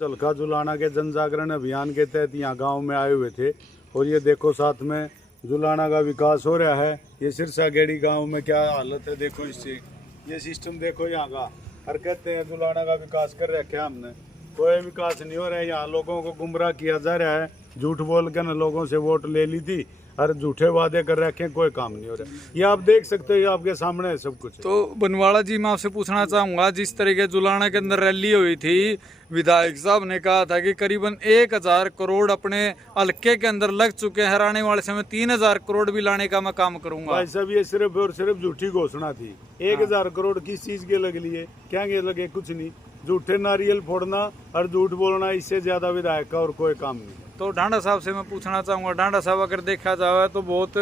चलका जुलाना के जन जागरण अभियान के तहत यहाँ गांव में आए हुए थे और ये देखो साथ में जुलाना का विकास हो रहा है। ये सिरसा गेड़ी गांव में क्या हालत है देखो इससे, ये सिस्टम देखो यहाँ का। और कहते हैं जुलाना का विकास कर रखा है हमने, कोई विकास नहीं हो रहा है। यहाँ लोगों को गुमराह किया जा रहा है, झूठ बोल कर न लोगों से वोट ले ली थी और झूठे वादे कर रखे हैं, कोई काम नहीं हो रहा। ये आप देख सकते हो, ये आपके सामने है सब कुछ। तो बनवाड़ा जी मैं आपसे पूछना चाहूंगा, जिस तरीके जुलाना के अंदर रैली हुई थी, विधायक साहब ने कहा था कि करीबन 1000 करोड़ अपने हल्के के अंदर लग चुके हैं, आने वाले समय 3000 करोड़ भी लाने का मैं काम करूंगा। भाई साहब ये सिर्फ और सिर्फ झूठी घोषणा थी। 1000 करोड़ किस चीज के लग लिए, क्या लगे, कुछ नहीं। झूठे नारियल फोड़ना और झूठ बोलना, इससे ज्यादा विधायक का और कोई काम नहीं। तो ढांडा साहब से मैं पूछना चाहूंगा, ढांडा साहब अगर देखा जाए तो बहुत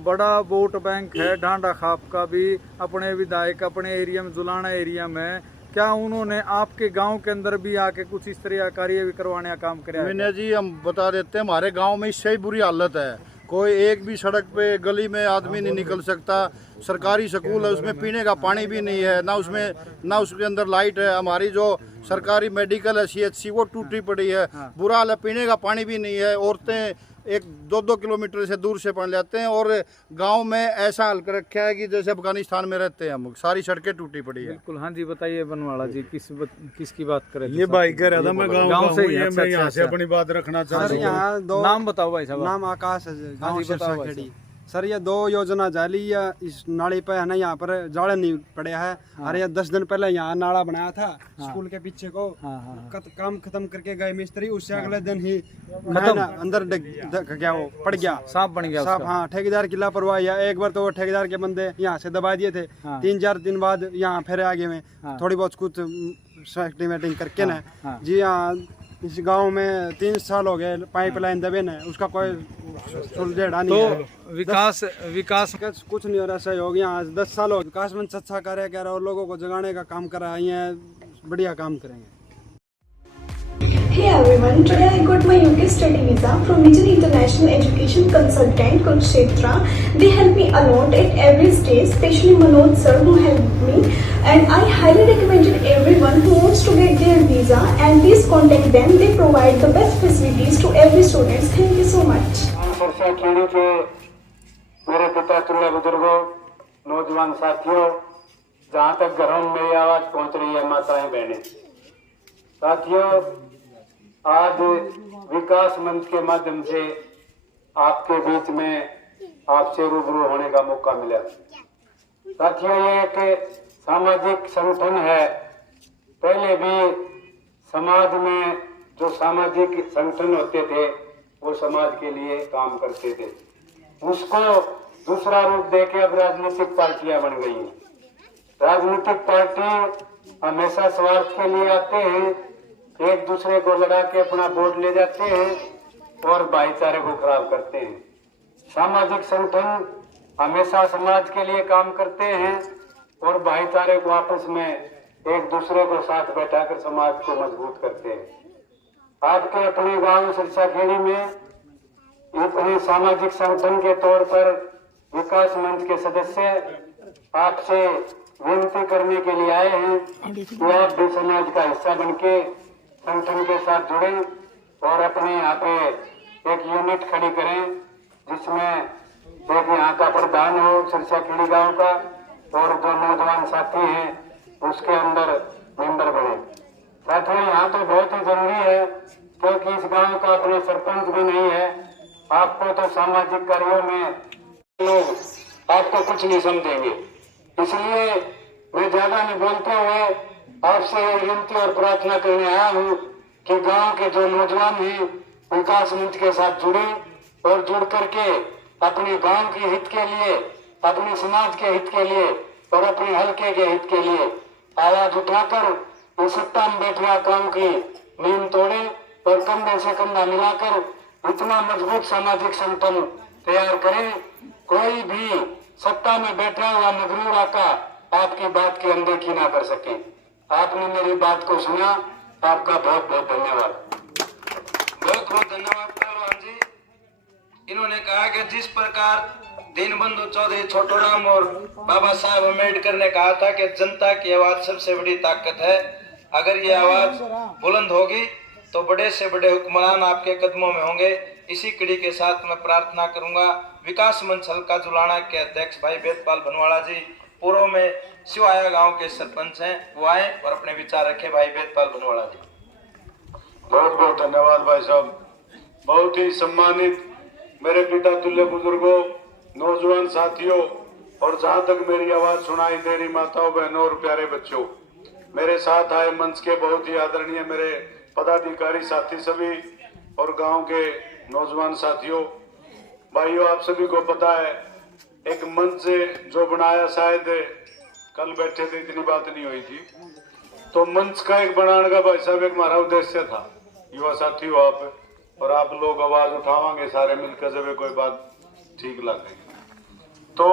बड़ा वोट बैंक है ढांडा खाप का भी, अपने विधायक अपने एरिया में, जुलाना एरिया में, क्या उन्होंने आपके गांव के अंदर भी आके कुछ इस तरह का कार्य भी करवाने का काम कराया? विनय जी हम बता देते हैं, हमारे गांव में इससे ही बुरी हालत है। कोई एक भी सड़क पे गली में आदमी नहीं निकल सकता। सरकारी स्कूल है, उसमें पीने का पानी भी नहीं है, ना उसके अंदर लाइट है। हमारी जो सरकारी मेडिकल है CHC वो टूटी पड़ी है, बुरा हाल है। पीने का पानी भी नहीं है। औरतें 1-2 किलोमीटर से दूर से पानी लाते हैं और गांव में ऐसा हाल कर रखा है कि जैसे अफगानिस्तान में रहते हैं हम। सारी सड़कें टूटी पड़ी है। बिल्कुल, हाँ जी बताइए बनवाड़ा जी, किसकी बात करें? ये भाई कह रहा था मैं गाँव से ही, मैं यहाँ से अपनी बात रखना चाहता हूँ। नाम बताओ भाई साहब। नाम आकाश है, गाँव बताओ सिरसा भाई खेड़ी। सर ये 2 योजना जाली या इस नाली पे है ना, यहाँ पर जाड़ा नहीं पड़ा है। अरे ये 10 दिन पहले यहाँ नाला बनाया था स्कूल के पीछे को। काम खत्म करके गए मिस्त्री, उससे अगले दिन ही अंदर गया, वो पड़ गया, सांप बन गया सांप। हाँ, ठेकेदार की लापरवाही है। एक बार तो वो ठेकेदार के बंदे यहाँ से दबा दिए थे। 3-4 दिन बाद यहाँ फिर आगे में थोड़ी बहुत कुछ सेटिंग करके ना जी। हाँ, इस गांव में 3 साल हो गए पाइपलाइन दबे न, उसका कोई सुलझेड़ा नहीं है। तो विकास कुछ नहीं हो रहा। सहयोग यहाँ 10 साल हो, विकास मंच अच्छा कार्य कर रहा है और लोगों को जगाने का काम कर रहा है। ये बढ़िया काम करेंगे। Hey everyone, today I got my UK study visa from Vision International Education Consultant Kurukshetra. They helped me a lot at every stage, especially Manoj sir who helped me, and I highly recommended everyone who wants to get their visa, and please contact them. They provide the best facilities to every student. Thank you so much. Sirsa Khedi के मेरे पिता तुल्य बुजुर्गों, नौजवान साथियों, जहाँ तक घरों में ये आवाज पहुँच रही है, माताएं बहनें, साथियों, आज विकास मंच के माध्यम से आपके बीच में आपसे रूबरू होने का मौका मिला। साथियों, ये एक सामाजिक संगठन है। पहले भी समाज में जो सामाजिक संगठन होते थे वो समाज के लिए काम करते थे, उसको दूसरा रूप देके अब राजनीतिक पार्टियां बन गई हैं। राजनीतिक पार्टी हमेशा स्वार्थ के लिए आते हैं, एक दूसरे को लगा के अपना वोट ले जाते हैं और भाईचारे को खराब करते हैं। सामाजिक संगठन हमेशा समाज के लिए काम करते हैं और भाईचारे को आपस में एक दूसरे को साथ बैठाकर समाज को मजबूत करते हैं। आपके अपने गांव सिरसा खेड़ी में अपने सामाजिक संगठन के तौर पर विकास मंच के सदस्य आपसे विनती करने के लिए आए हैं कि आप भी समाज का हिस्सा बनके संगठन के साथ जुड़े और अपने यहाँ पे एक यूनिट खड़ी करें, जिसमें एक यहाँ का प्रधान हो सिरसा खेड़ी गांव का और जो नौजवान साथी हैं उसके अंदर मेंबर बने। साथियों, यहाँ तो बहुत ही जरूरी है क्योंकि इस गांव का अपने सरपंच भी नहीं है। आपको तो सामाजिक कार्यों में लोग आपको कुछ नहीं समझेंगे, इसलिए मैं ज्यादा नहीं बोलते हुए आपसे विनती और प्रार्थना करने आया हूँ कि गांव के जो नौजवान हैं विकास मंच के साथ जुड़े और जुड़ करके अपने गांव के हित के लिए, अपने समाज के हित के लिए और अपने हल्के के हित के लिए आवाज उठाकर इस सत्ता में बैठे काम की नींद तोड़े और कंधे से कंधा मिलाकर इतना मजबूत सामाजिक संगठन तैयार करें, कोई भी सत्ता में बैठा हुआ मगरूर आका आपकी बात की अनदेखी ना कर सके। आपने मेरी बात को सुना, आपका बहुत बहुत धन्यवाद। बहुत बहुत धन्यवाद पहलवान जी। इन्होंने कहा कि जिस प्रकार दीनबंधु चौधरी छोटूराम और बाबा साहब अम्बेडकर ने कहा था कि जनता की आवाज सबसे बड़ी ताकत है, अगर ये आवाज बुलंद होगी तो बड़े से बड़े हुक्मरान आपके कदमों में होंगे। इसी कड़ी के साथ मैं प्रार्थना करूंगा विकास मंच हल्का जुलाना के अध्यक्ष भाई वेदपाल बनवाड़ा जी, पूर्व में शिवाया गांव के सरपंच हैं, वो आए और अपने विचार रखे। भाई वेदपाल बनवाड़ा जी। बहुत बहुत धन्यवाद भाई साहब। बहुत ही सम्मानित मेरे पिता तुल्य बुजुर्गों, नौजवान साथियों और जहां तक मेरी आवाज सुनाई दे रही माताओं बहनों और प्यारे बच्चों, मेरे साथ आए मंच के बहुत ही आदरणीय मेरे पदाधिकारी साथी सभी और गांव के नौजवान साथियों, भाइयों, आप सभी को पता है एक मंच से जो बनाया, शायद कल बैठे थे इतनी बात नहीं हुई थी, तो मंच का एक बनाने का भाई साहब एक हमारा उद्देश्य था। युवा साथी हो आप और आप लोग आवाज उठावांगे सारे मिलकर जब कोई बात ठीक लगेगी। तो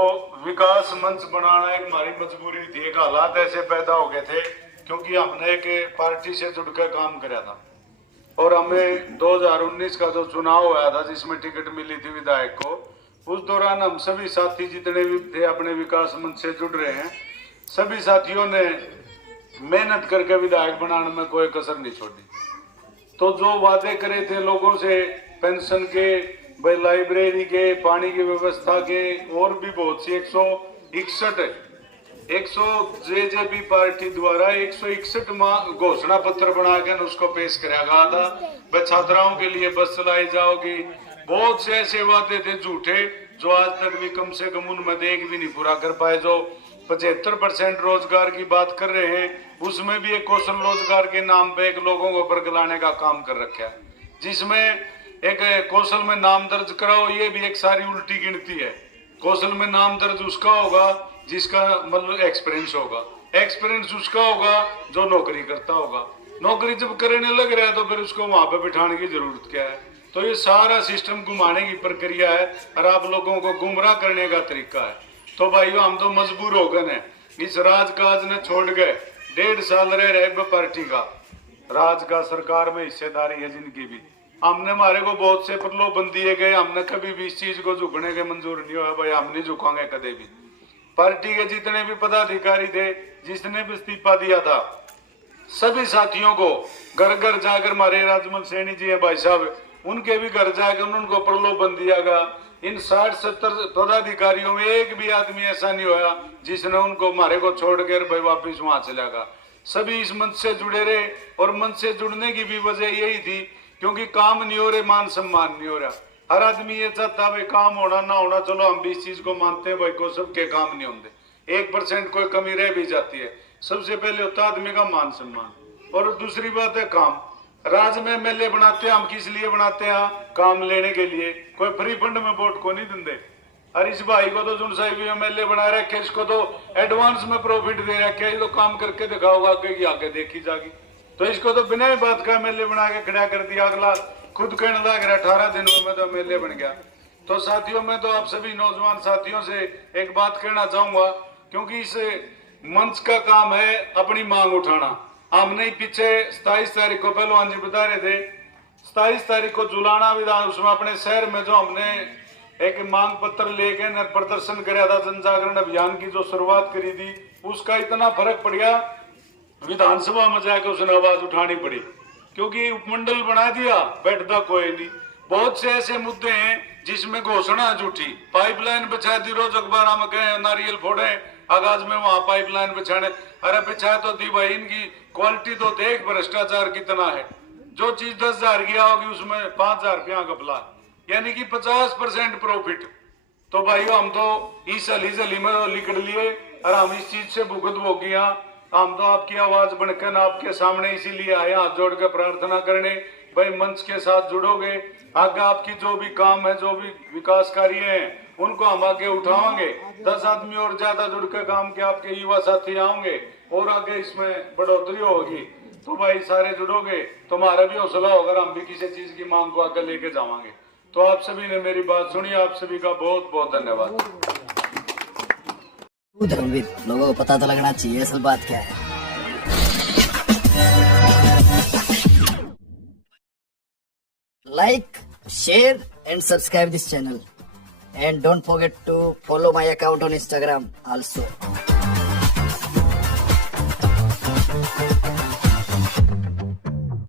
विकास मंच बनाना एक हमारी मजबूरी थी, एक हालात ऐसे पैदा हो गए थे क्योंकि हमने एक पार्टी से जुड़कर काम किया था और हमें 2019 का जो चुनाव हुआ था जिसमें टिकट मिली थी विधायक को, उस दौरान हम सभी साथी जितने भी थे अपने विकास मंच से जुड़ रहे हैं, सभी साथियों ने मेहनत करके विधायक बनाने में कोई कसर नहीं छोड़ी। तो जो वादे करे थे लोगों से, पेंशन के, भाई लाइब्रेरी के, पानी की व्यवस्था के और भी बहुत सी 161 जेजेपी पार्टी द्वारा 161 घोषणा पत्र बनाकर उसको पेश कराया गया था। वह छात्राओं के लिए बस चलाई जाओगी, बहुत से ऐसे वादे थे झूठे जो आज तक भी कम से कम उनमें एक भी नहीं पूरा कर पाए। जो 75% रोजगार की बात कर रहे हैं उसमें भी एक कौशल रोजगार के नाम पे एक लोगों को ऊपर गलाने का काम कर रखा है, जिसमें एक कौशल में नाम दर्ज कराओ, ये भी एक सारी उल्टी गिनती है। कौशल में नाम दर्ज उसका होगा जिसका मतलब एक्सपीरियंस होगा, एक्सपीरियंस उसका होगा जो नौकरी करता होगा, नौकरी जब करने लग रहा है तो फिर उसको वहां पे बिठाने की जरूरत क्या है। तो ये सारा सिस्टम घुमाने की प्रक्रिया है और आप लोगों को गुमराह करने का तरीका है। तो भाइयों, हम तो मजबूर हो गए हैं, इस राजकाज ने छोड़ गए, 1.5 साल रहे पार्टी का राज का, सरकार में हिस्सेदारी है जिनकी भी, हमने हमारे को बहुत से प्रलोभन दिए गए, हमने कभी भी इस चीज को झुकने के मंजूर नहीं हुआ। भाई हम नहीं झुकांगे कदे भी। पार्टी के जितने भी पदाधिकारी थे, जिसने भी इस्तीफा दिया था, सभी साथियों को घर घर जाकर, हमारे राजमल सैनी जी है भाई साहब, उनके भी घर जाकर उनको प्रलोभन दिया गया। इन 60-70 पदाधिकारियों में एक भी आदमी ऐसा नहीं हुआ जिसने उनको हमारे को छोड़कर भाई वापिस वहां चला गया। सभी इस मंच से जुड़े रहे और मंच से जुड़ने की भी वजह यही थी क्योंकि काम नहीं हो रहे, मान सम्मान नहीं हो रहा। हर आदमी ये चाहता भाई काम होना ना होना, चलो हम भी इस चीज को मानते हैं भाई, को सबके काम नहीं होते, 1% कोई कमी रह भी जाती है। सबसे पहले होता है आदमी का मान सम्मान और दूसरी बात है काम। राज में एमएलए बनाते हैं हम किस लिए बनाते हैं? काम लेने के लिए, कोई फ्री फंड में वोट को नहीं देंगे। और इस भाई को तो जुन साहिब एमएलए बना रखे, इसको तो एडवांस में प्रॉफिट दे रखे, तो काम करके दिखाओगा आगे की आगे देखी जाएगी। तो इसको तो बिना ही बात का एमएलए बना के खड़ा कर दिया, अगला खुद कहने लग रहा 18 दिनों में तो एमएलए बन गया। तो साथियों, मैं तो आप सभी नौजवान साथियों से एक बात कहना चाहूंगा, क्योंकि इस मंच का काम है अपनी मांग उठाना। हमने पीछे 27 तारीख को पहलवान जी बता रहे थे, 27 तारीख को जुलाना विधान उसमें अपने शहर में जो हमने एक मांग पत्र लेके प्रदर्शन कराया था, जन जागरण अभियान की जो शुरुआत करी थी, उसका इतना फर्क पड़ गया, विधानसभा में जाकर उसने आवाज उठानी पड़ी क्योंकि उपमंडल बना दिया, बैठता कोई नहीं। बहुत से ऐसे मुद्दे हैं जिसमें घोषणा झूठी, पाइपलाइन बिछा दी, रोज अखबार में कहे नारियल फोड़े आगाज में वहां पाइपलाइन बिछाने, अरे बिछा तो दी भाई, इनकी क्वालिटी तो देख भ्रष्टाचार कितना है। जो चीज 10,000 की होगी उसमें 5,000 रुपया घपला, यानी कि 50% प्रॉफिट। तो भाइयों, हम तो इस अली में लिखड़ लिए और हम इस चीज से भुगत हो गया। हम तो आपकी आवाज बनकर आपके सामने इसीलिए आए, हाथ जोड़ कर प्रार्थना करने, भाई मंच के साथ जुड़ोगे, आगे आपकी जो भी काम है, जो भी विकास कार्य हैं, उनको हम आगे उठाएंगे। 10 आदमी और ज्यादा जुड़कर काम के आपके युवा साथी आएंगे और आगे इसमें बढ़ोतरी होगी। तो भाई सारे जुड़ोगे, तुम्हारा भी हौसला होगा, हम भी किसी चीज की मांग को आगे लेके जावांगे। तो आप सभी ने मेरी बात सुनी, आप सभी का बहुत बहुत धन्यवाद। धर्मवीर, लोगों को पता तो लगना चाहिए असल बात क्या है। Like, share and subscribe this channel, and don't forget to follow my account on Instagram also.